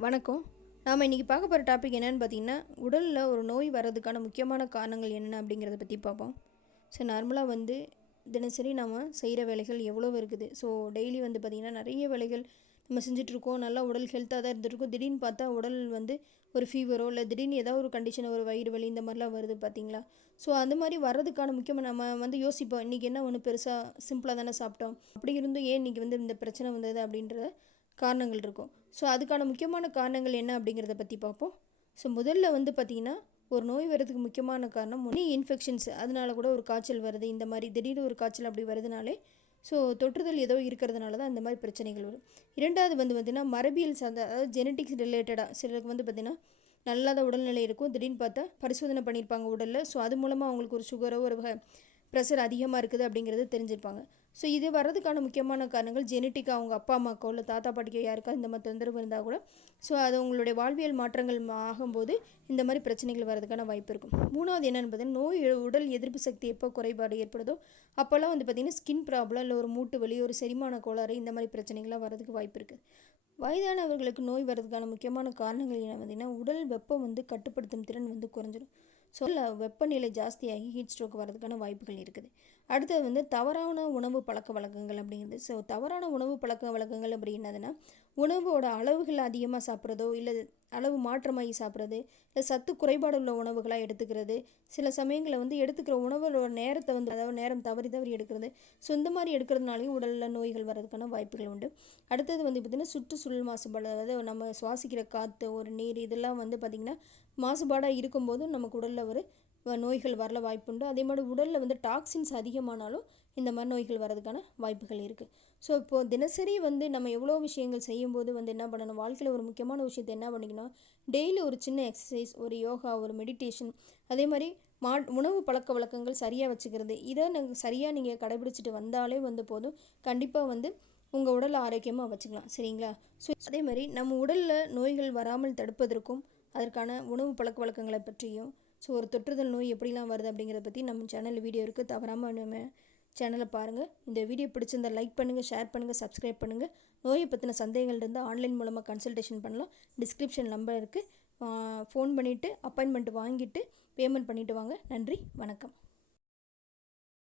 வணக்கம். நாம் இன்றைக்கி பார்க்க போகிற டாபிக் என்னென்னு பார்த்தீங்கன்னா உடலில் ஒரு நோய் வர்றதுக்கான முக்கியமான காரணங்கள் என்னென்ன அப்படிங்கிறத பற்றி பார்ப்போம். ஸோ நார்மலாக வந்து தினசரி நாம் செய்கிற வேலைகள் எவ்வளோ இருக்குது? ஸோ டெய்லி வந்து பார்த்திங்கன்னா நிறைய வேலைகள் நம்ம செஞ்சிட்ருக்கோம் நல்லா உடல் ஹெல்த்தாக தான் இருந்துருக்கோம் திடீர்னு பார்த்தா உடல் வந்து ஒரு ஃபீவரோ இல்லை திடீர்னு ஏதாவது ஒரு கண்டிஷன் ஒரு வயிறு வலி இந்த மாதிரிலாம் வருது பார்த்தீங்களா? ஸோ அந்த மாதிரி வர்றதுக்கான முக்கியமாக நம்ம வந்து யோசிப்போம். இன்றைக்கி என்ன ஒன்று பெருசாக சிம்பிளாக தானே சாப்பிட்டோம். அப்படி இருந்தும் ஏன் இன்றைக்கி வந்து இந்த பிரச்சனை வந்தது அப்படின்றத காரணங்கள் இருக்கும். ஸோ அதுக்கான முக்கியமான காரணங்கள் என்ன அப்படிங்கிறத பற்றி பார்ப்போம். ஸோ முதல்ல வந்து பார்த்திங்கன்னா ஒரு நோய் வர்றதுக்கு முக்கியமான காரணம் ஒன்று இன்ஃபெக்ஷன்ஸ் அதனால கூட ஒரு காய்ச்சல் வருது. இந்த மாதிரி திடீர்னு ஒரு காய்ச்சல் அப்படி வருதுனாலே ஸோ தொற்றுதல் ஏதோ இருக்கிறதுனால தான் இந்த மாதிரி பிரச்சனைகள் வரும். இரண்டாவது வந்து பார்த்திங்கன்னா மரபியல் சார்ந்த அதாவது ஜெனட்டிக்ஸ் ரிலேட்டடாக சிலருக்கு வந்து பார்த்திங்கன்னா நல்லாத உடல்நிலை இருக்கும். திடீர்னு பார்த்தா பரிசோதனை பண்ணியிருப்பாங்க உடலில். ஸோ அது மூலமாக அவங்களுக்கு ஒரு சுகரோ ஒரு ப்ரெஷர் அதிகமாக இருக்குது அப்படிங்கிறது தெரிஞ்சிருப்பாங்க. ஸோ இது வர்றதுக்கான முக்கியமான காரணங்கள் ஜெனட்டிக்காக அவங்க அப்பா அம்மாக்கோ இல்லை தாத்தா பாட்டிக்கோ யாருக்கா இந்த மாதிரி தொந்தரவு இருந்தால் கூட ஸோ அது உங்களுடைய வாழ்வியல் மாற்றங்கள் ஆகும்போது இந்த மாதிரி பிரச்சனைகள் வர்றதுக்கான வாய்ப்பு இருக்கும். மூணாவது என்னென்னு பார்த்தீங்கன்னா நோய் உடல் எதிர்ப்பு சக்தி எப்போ குறைபாடு ஏற்படுதோ அப்போல்லாம் வந்து பார்த்திங்கன்னா ஸ்கின் ப்ராப்ளம் இல்லை ஒரு மூட்டு வலி ஒரு செரிமான கோளாறு இந்த மாதிரி பிரச்சனைகள்லாம் வரதுக்கு வாய்ப்பு இருக்குது வயதானவர்களுக்கு நோய் வர்றதுக்கான முக்கியமான காரணங்கள் என்ன பார்த்திங்கன்னா உடல் வெப்பம் வந்து கட்டுப்படுத்தும் திறன் வந்து குறைஞ்சிடும் ஸோ வெப்பநிலை ஜாஸ்தியாகி ஹீட் ஸ்ட்ரோக் வரதுக்கான வாய்ப்புகள் இருக்குது. அடுத்தது வந்து தவறான உணவு பழக்க வழக்கங்கள் அப்படிங்கிறது. ஸோ தவறான உணவு பழக்க வழக்கங்கள் அப்படி என்னதுன்னா உணவோட அளவுகள் அதிகமாக சாப்பிட்றதோ இல்லை அளவு மாற்றமாகி சாப்பிட்றது இல்லை சத்து குறைபாடு உள்ள உணவுகளாக எடுத்துக்கிறது சில சமயங்களில் வந்து எடுத்துக்கிற உணவோட நேரத்தை வந்து அதாவது நேரம் தவறி தவறி எடுக்கிறது ஸோ இந்த மாதிரி எடுக்கிறதுனாலையும் உடலில் நோய்கள் வர்றதுக்கான வாய்ப்புகள் உண்டு. அடுத்தது வந்து பார்த்திங்கன்னா சுற்றுச்சூழல் மாசுபாடு அதாவது நம்ம சுவாசிக்கிற காற்று ஒரு நீர் இதெல்லாம் வந்து பார்த்திங்கன்னா மாசுபாடாக இருக்கும்போதும் நமக்கு உடலில் ஒரு நோய்கள் வரல வாய்ப்புண்டு அதே மாதிரி உடலில் வந்து டாக்ஸின்ஸ் அதிகமானாலும் இந்த மாதிரி நோய்கள் வரதுக்கான வாய்ப்புகள் இருக்குது ஸோ இப்போது தினசரி வந்து நம்ம எவ்வளோ விஷயங்கள் செய்யும்போது வந்து என்ன பண்ணணும்? வாழ்க்கையில் ஒரு முக்கியமான விஷயத்தை என்ன பண்ணிக்கணும்? டெய்லி ஒரு சின்ன எக்ஸசைஸ் ஒரு யோகா ஒரு மெடிடேஷன் அதே மாதிரி மா உணவு பழக்க வழக்கங்கள் சரியாக வச்சுக்கிறது. இதை நாங்கள் சரியாக நீங்கள் கடைபிடிச்சிட்டு வந்தாலே வந்து போதும். கண்டிப்பாக வந்து உங்கள் உடலை ஆரோக்கியமாக வச்சுக்கலாம். சரிங்களா? ஸோ அதே மாதிரி நம்ம உடலில் நோய்கள் வராமல் தடுப்பதற்கும் அதற்கான உணவு பழக்க வழக்கங்களை பற்றியும் ஸோ ஒரு தொற்றுதல் நோய் எப்படிலாம் வருது அப்படிங்கிறத பற்றி நம்ம சேனலில் வீடியோ இருக்குது தவறாமல் நம்ம சேனலை பாருங்கள் இந்த வீடியோ பிடிச்சிருந்தால் லைக் பண்ணுங்கள் ஷேர் பண்ணுங்கள் சப்ஸ்கிரைப் பண்ணுங்கள் நோயை பற்றின சந்தேகங்கள் இருந்தால் ஆன்லைன் மூலமாக கன்சல்டேஷன் பண்ணலாம். டிஸ்கிரிப்ஷன் நம்பர் இருக்குது ஃபோன் பண்ணிவிட்டு அப்பாயின்மெண்ட் வாங்கிட்டு பேமெண்ட் பண்ணிவிட்டு வாங்க. நன்றி வணக்கம்.